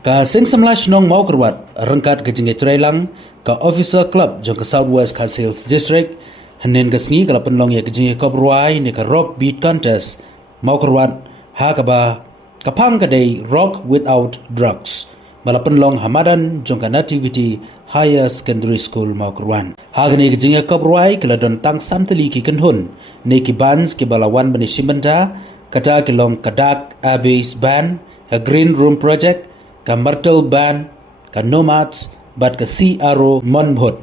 Ka sing samlash nong mau kerwat rengkat ke jengge trailang ka officer club jong ke Southwest ka Sales District hanen ke sngi kala penlong ya ke jengge kopruai ni ka rock beat contest mau kerwat ha ka ba kapang ka day rock without drugs bala penlong Hamadan jong ka Nativity Higher Secondary School mau kerwan ha gani ke jengge kopruai kala don tang samtali ki kenhun ni ki bans ki balawan bani simenta kata ki long kadak abase ban a green room project ka Myrtle Ban, ka Nomads, bat ka Sea Arrow Monbhot.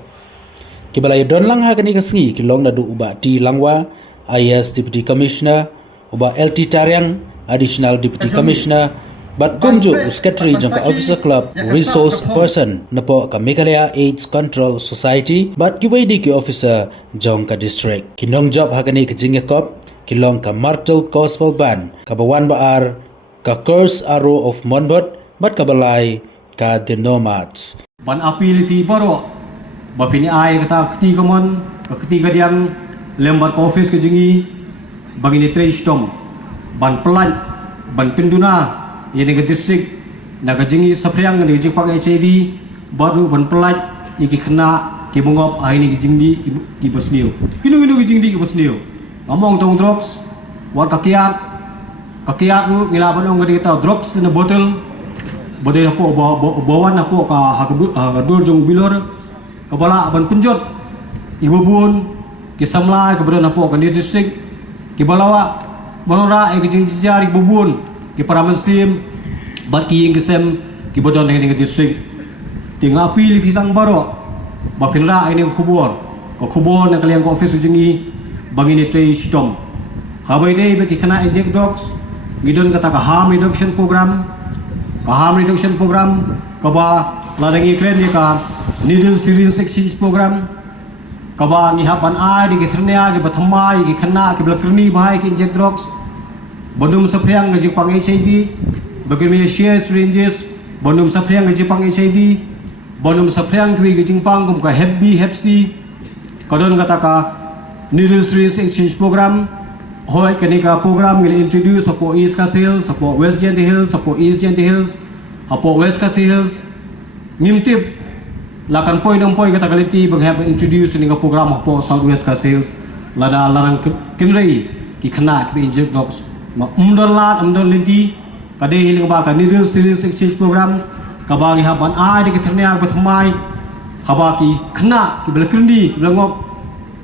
Kibalay don lang ha kani kasngi kilong na du uba ti langwa, IS Deputy Commissioner, uba LT Taryang, Additional Deputy Commissioner, bat kunjo Secretary jang ka Officer Club, Resource Person, na po ka Meghalaya AIDS Control Society, bat kiway di ki Officer jang ka District. Kinong job ha kani kajingakop, kilong ka Myrtle Gospel Ban, ka Bawan Baar, ka Curse Arrow of Monbhot, bat kabalay ka The Nomads. Ban apil fi baro ba pini ay kata ketiga mon ka ketiga diang lembar ka office ke jingi bagi ni trace tom ban pelan ban pinduna ini ke district na ka jingi sapriang ni jing pak HIV baru ban pelan iki kena ki bungop ai ni jingdi ki bosniu kinu ki jingdi ki bosniu ngomong tong drugs war kakiat ru ngilaban ong kita drugs na bottle bodai apo bawan apo ka hadur jong bilor kabala ban penjot ibubun kisamla keberon apo ka district kibalawa balora e kijing jar ibubun ki paramansim bat ki ngisem ki bodon dengan district tinga pili fisang baro ba pinra ini khubor na kalian ko office jingi bagi ni tray shitom habai dei be ki kana inject drugs gidon kata ka harm reduction program kaba ladangi kren ni ka needle syringe exchange program kaba ni hapan ai di kesrnia ke bathamai ki khana ke blakrni bahai ki inject drugs bonum sapriang ke jipang HIV bagimi share syringes bonum sapriang ke jipang HIV bonum sapriang ki jingpang kum ka hepc kadon kata ka needle syringe exchange program hoi kenika program will introduce support East Coast Hills, support West Genty Hills, support East Genty Hills, support West Coast Hills. Ngimtip lakan poi dong poi kata kaliti bang have introduce kenika program support South West Coast Hills lada larang kenrei ki khana ki inject drugs ma umdon linti kade hiling ba ka needle syringe exchange program kabang haban ai de kethernia bathmai habaki khana ki belakrendi ki belangop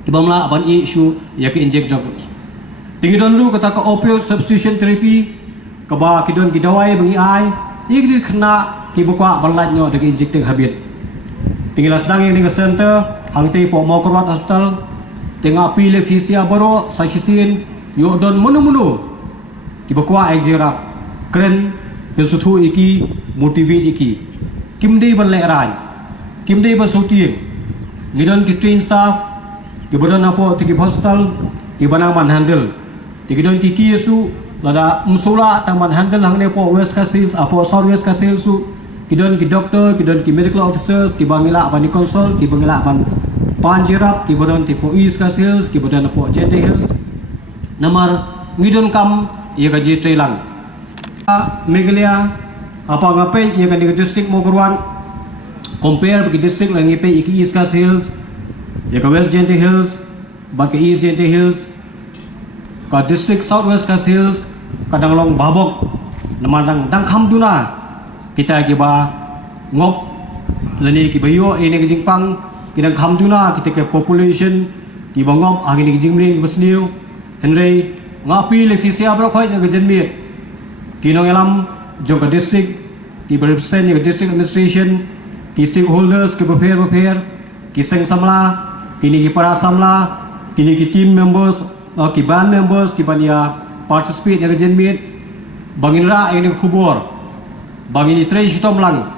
ki bamla aban issue ya ki inject drugs tinggi dulu kata ke opioid substitution therapy kaba kidon gidawai bangi ai iki kena kibukwa balat nyo dagi injecting habit tinggi lasdang yang di center hangte po mau korwat hospital tengah pile fisia baro saksisin yo don munu kibukwa exerap kren besutu iki motivate iki kimde ban leran kimde basuti ngidon ki train staff kibodan apo tigi hospital kibana man handle tikidon kiki su lada musula taman handle hangne po West Coast Hills apo South West Coast Hills su kidon ki doctor kidon ki medical officers ki bangila apa ni konsol ki bangila apa panjirap ki bodon tipo East Coast Hills ki bodon po Genty Hills namar ngidon kam ia gaji trailang Meghalaya apa ngapai ia kan di district Mogorwan compare bagi district lang ngapai iki East Coast Hills ia ka West Genty Hills bagi East Genty Hills ka district South West Coast Hills kadang long babok namandang dang khamduna kita kiba ngop lani ki bayo ini ke jingpang kidang khamduna kita ke population ki bangop agi ni jingmlin basniu henry ngapi le fisia bro khoi ke jenmit kinong elam jong ka district ki represent ni district administration ki stakeholders ki prepare ki seng samla kini ki para samla kini ki team members ki band members ki bania participate yang jenmit bangin ra yang khubor bangin ni trace tom lang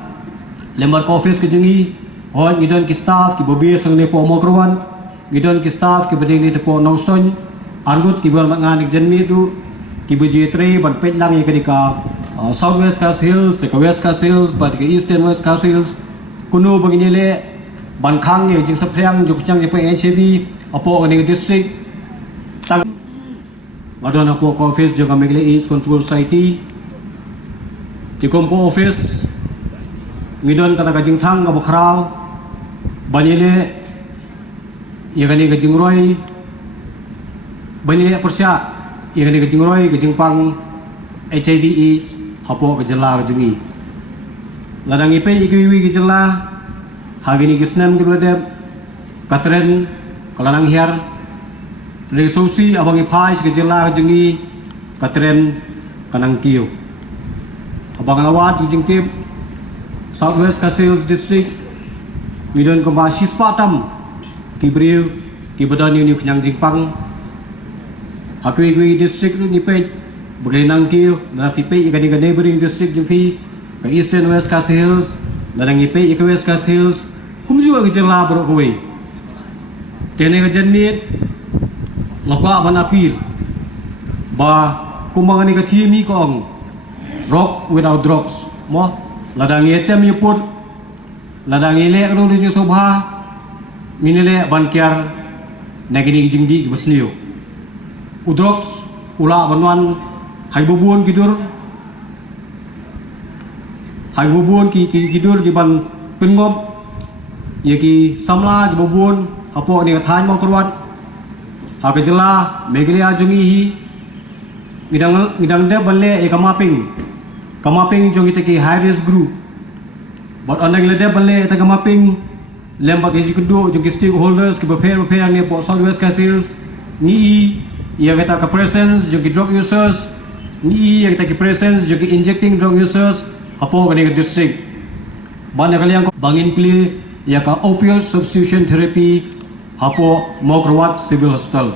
lembar office ke jengi hoi ngidon ki staff ki bobir sang ne po mokrwan ngidon ki staff ki beding ni po nongson angut ki ber mangan jenmit tu ki buji tre ban pet lang yang kedika South West Coast Hills ke West Coast Hills bat ke Eastern West Coast Hills kuno bangin le ban khang ye jing sapriang juk chang ye pe HIV apo ngani district Adon apo ko office jong Meghalaya AIDS Control Society ki kompo office ngidon kata kajing thang ka bakrau banile ya kani kajing roi banile persya ya kani kajing roi kajing pang HIV is hapo kajela kajungi ladang ipe ikiwi kajela hagini kisnem kibladeb katren kalanang hiar resosi abang ipai kajela kajungi katren kanang kiyo abang lawat kajing tip Southwest Kasils District ngidon ko ba Shispatam Kibriu Kibadan ni Kunyang Jingpang Hakui District ni pe Bulenang Kiu na fipe ikani ka neighboring district jupi ka Eastern West Kasils na ipe ik West Kasils kumju ka jela bro koi tene ka janmit lakwa manapir ba kumangani ka thimi kong rock without drugs mo ladang etem yuput ladang ile kanu ni sobha minile bankyar nagini jingdi basliu udrox ula banwan haibubuon kidur haibubuon ki kidur ki ban penngop ye ki samla ki bubuon hapo ni than mau kerwat ha ke jela meglia jungi hi ngidang de balle e kamaping jong ite ki high risk group but anang lede balle ite kamaping lembak eji kudu jong ki stakeholders ki prepare ni po Southwest Kasils ni ia kata ka presence jong ki drug users ni ia kata ki presence jong ki injecting drug users apo kani ka district banyak kali yang bangin pli ia ka opioid substitution therapy apo Mokrawat civil hospital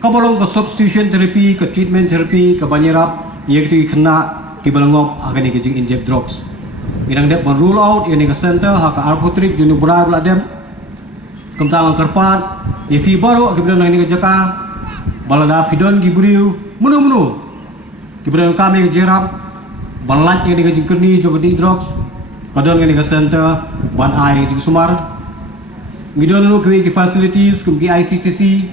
kabolong ka substitution therapy ka treatment therapy ka banyerap ia ki kena kibalangop akan ikijing inject drugs ginang dep rule out ini ke center haka arpotrik junu burai bula dem kemtang kerpat ipi baru kibalang ini ke jaka balada pidon giburiu munu kibalang kami ke jerap balat ini ke jingkerni jogadi drugs kadon ini ke center ban air jing sumar ngidon lu ki facilities kum ki ICTC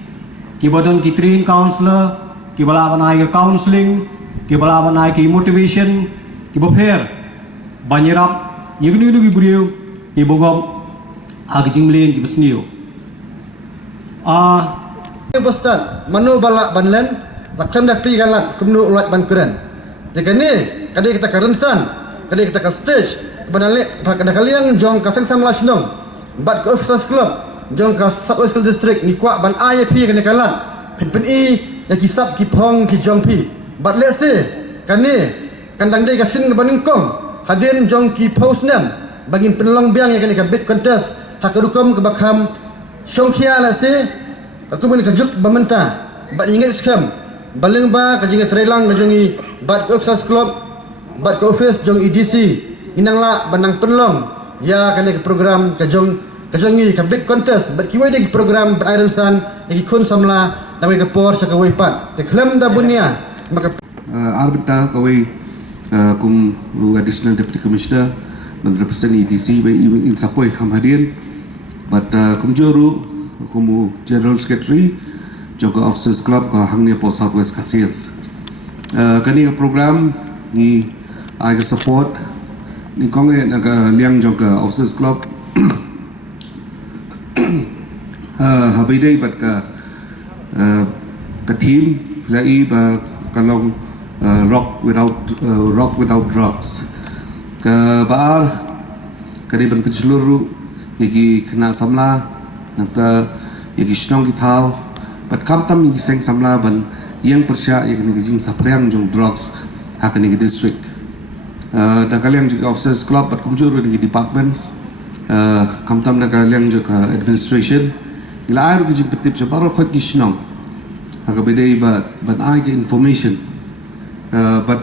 kibadon ki train counselor kibala ban air counseling kibala banai ki motivation ki boper banyirap yegni du ki buriu ki bogom agi jingmlin ki besniu Bostan manu bala banlen lakam dak pi galat kumnu ulat ban keren dekani kadi kita karensan kadi kita ka stage banale pakada kaliang jong ka seng samla shnong bat ko officers club jong ka Southwest District ni kwa ban IAP kani kalat pen i ya ki sap ki phong ki jong pi but let's say kani kandang dai kasin baning kong hadin jong ki post nam bangin penlong biang ya kani ka bid contest hakarukom ke bakham shongkhia la se aku men kajuk bamenta bat ingat scam baling ba kajing trelang kajongi bat officers club bat office jong EDC inang la banang penlong ya kani ke program kajongi ka bid contest bat kiwai de program Iron Sun ki khun samla dawai ka por sa kawai pat de khlam da bunia maka arbita kawai kum ru additional deputy commissioner dan represent EDC by in support kam hadirin but kum joru kum general secretary juga officers club ka hangnia po Southwest Kasils kani program ni aga support ni konge naga liang juga officers club habidai but ka team lai ba kalong rock without drugs ke baar kadi ban penceluru yaki kena samla nata yaki shnong kitau but kamtam ni seng samla ban yang persya yaki jing sapriang jong drugs akan ni district dan kalian juga officers club but kumjuru ni department kamtam na kalian juga administration ila air jing petip separo khot ki shnong aga bedai but ai ke information but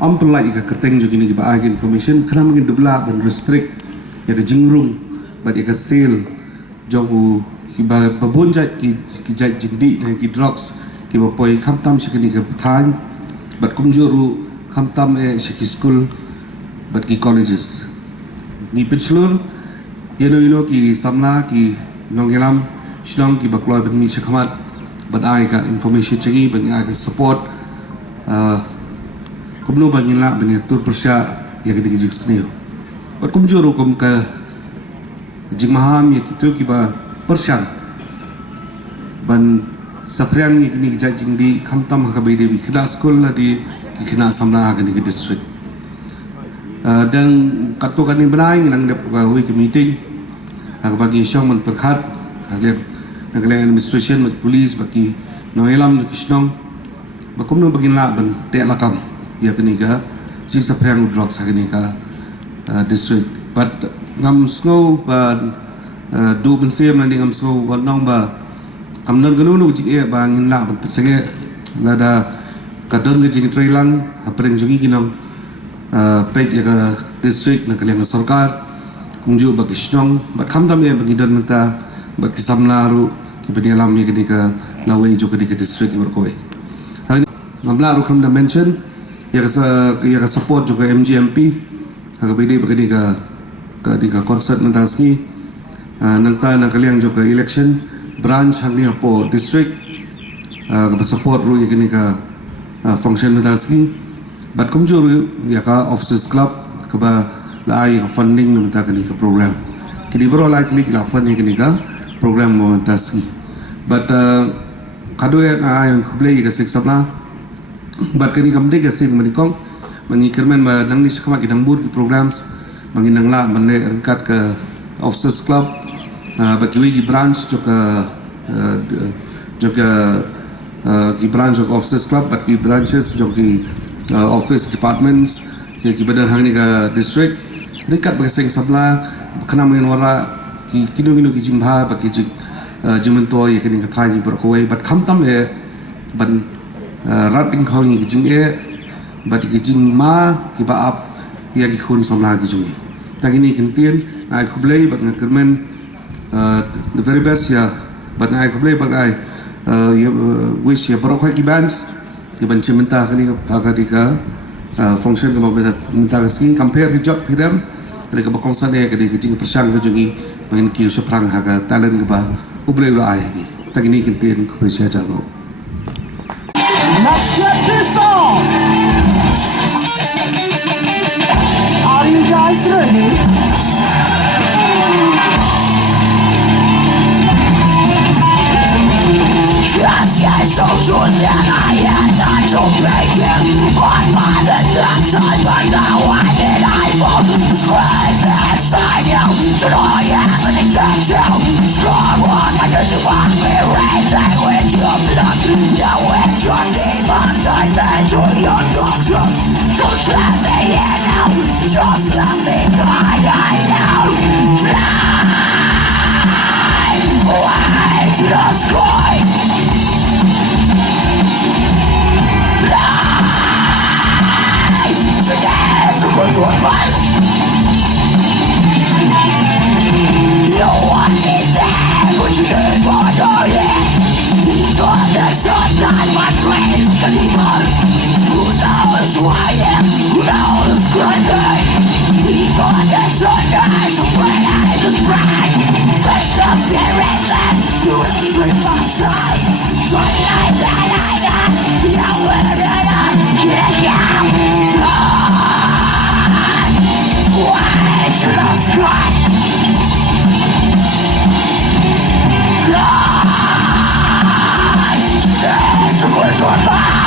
on pelai ka keteng juga ni ba ag information kana mungkin debla ban restrict ya ke jingrung but ya ke sale jong ki ba babonjat ki jat jindi dan ki drugs ki ba poi kamtam sikini ke time but kumjuru kamtam siki school but ki colleges ni penslur yelo ki samla ki nongelam shnong ki bakloi ban mi shakamat but ai ka information chagi ban ai ka support kumno bangila bani tur persya ya gedi sniu But kumjuru kum ke jing maham ya kitu kiba persian ban sapriang ni kini jajing di kamtam hakabai di kena sekolah di kena samla kini ke district dan katukan ni benai nang dep gawe ke meeting bagi syong man perkhat kalian naglang administration mak police bagi noelam de kisnong bakum no bagin la ban te lakam ya kini ka jing sapriang drugs kini ka district but ngam snow ba du ben sem nan ngam snow ba nong ba kam nan ganu nu jing e ba ngin la ban pesenge la da kadon ge jing trailang apreng jungi kinong pet ya ka district na kalian sarkar kunju ba kisnong ba kam dam e bagi don menta ba kisamla ru ki bani alam ni ke lawe jo ke district berkoe hal ngam ru kam da mention ya ka support juga MGMP hagabidi bagadi ka concert nantaski nangta na kaliang jo ka election branch hangni po district ka support ru yakini ka function nantaski but kumjuru ya ka officers club ka ba lai ka funding namta kani ka program kini bro likely ka funding kani ka program nantaski but kado ya ayon kublei ka siksabla but kani kamde ka sing manikong mangi kermen ba nang ni sakama kidang bur ki programs mangi nang la manle rengkat ke officers club bagi wi branch juga ki branch of officers club but ki branches juga office departments ki badan hang ni ka district dekat berseng sabla kena main wara ki kinu ki jimbha bagi jimento ye kini ka thai berkoi but khamtam e ban rating khong ki jing e bagi kijing ma kiba up ya ki khun samla ki jungi tagini kentien ai khublei bat ngakermen the very best ya bat ai khublei bat ai wish ya barokah ki bands ki ban chimenta kani ka dika function ka menta ski compare ki job hidam ka ba kongsan ya ka di kijing persang ki jungi mangin ki soprang ha ka talent ka ba ublei la ai ni tagini kentien ko sia jalo. Let's get this on! Are you guys ready? Yes, so true that I had not to break it. On my dark side, but now why did I fall? Scream inside you, to know you have an intention. Strong one, I just want me racing with your blood. Yeah, with your demons, I send to your doctor. Just let me in now, just let me die, I know. Fly away to the sky. No one is there, but you can water it. You're the sunlight, my dreams can evolve. Who knows who I am, who knows grinding. You're the sunlight, so bright eyes and bright. There's a spirit that you will my soul. Sunlight that I got, now we're in a kick out. Way to the sky. Fly. This was your life.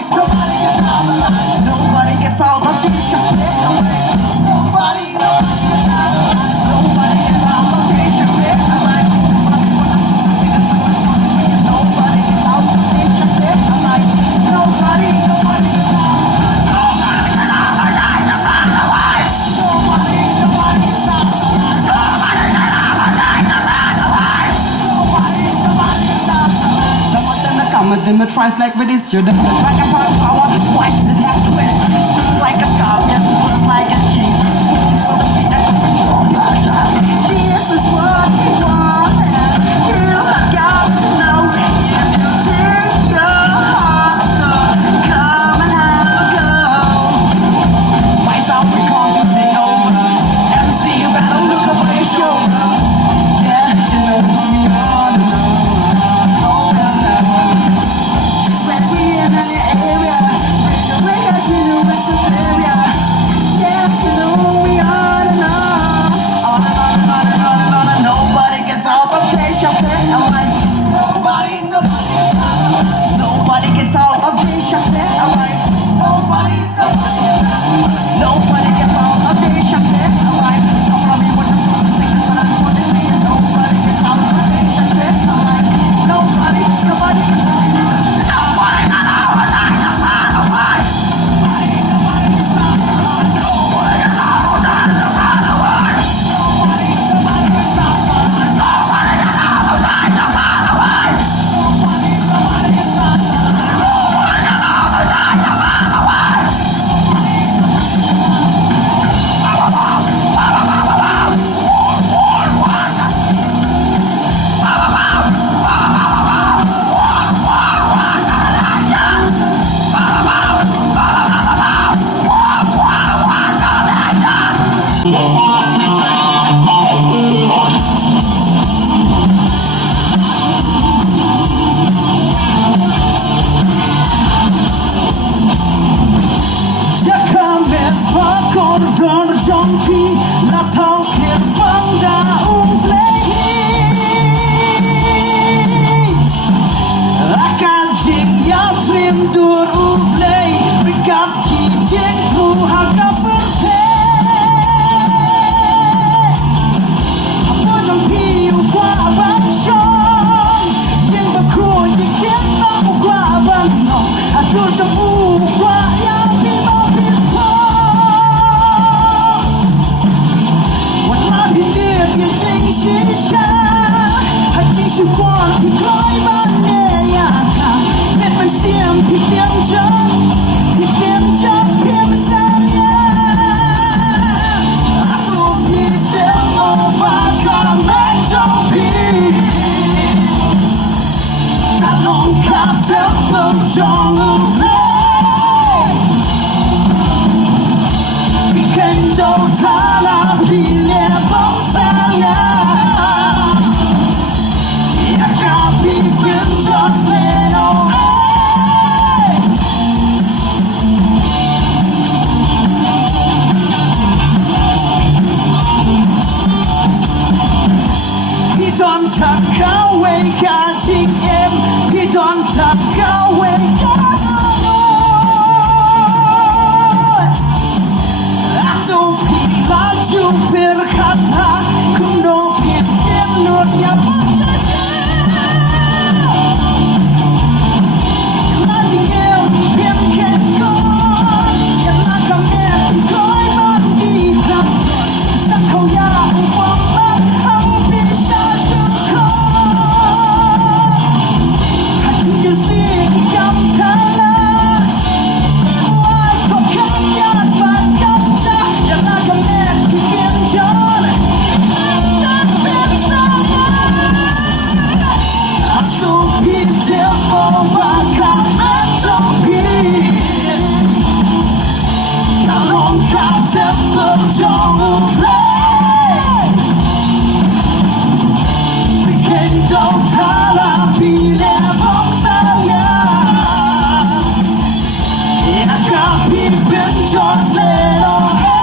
nobody gets out alive. Nobody gets out of this shit away. Nobody gets out alive. Nobody gets out of this shit alive. Nobody gets out of this shit alive. Nobody gets out alive. Then the triflex with this, you're the like a power, slice the half twist, like a scar, yes, like a key. This is what you want, you got to know. If you take your heart, so come and have a go. Lights out, we confusing over. Never see you better look over your shoulder. Yeah, you know who you are. Nobody gets out of this shit alive. Nobody gets out of this shit alive. Nobody gets out of this shit alive. Nobody gets out of this shit alive. Nobody gets out of this Just let on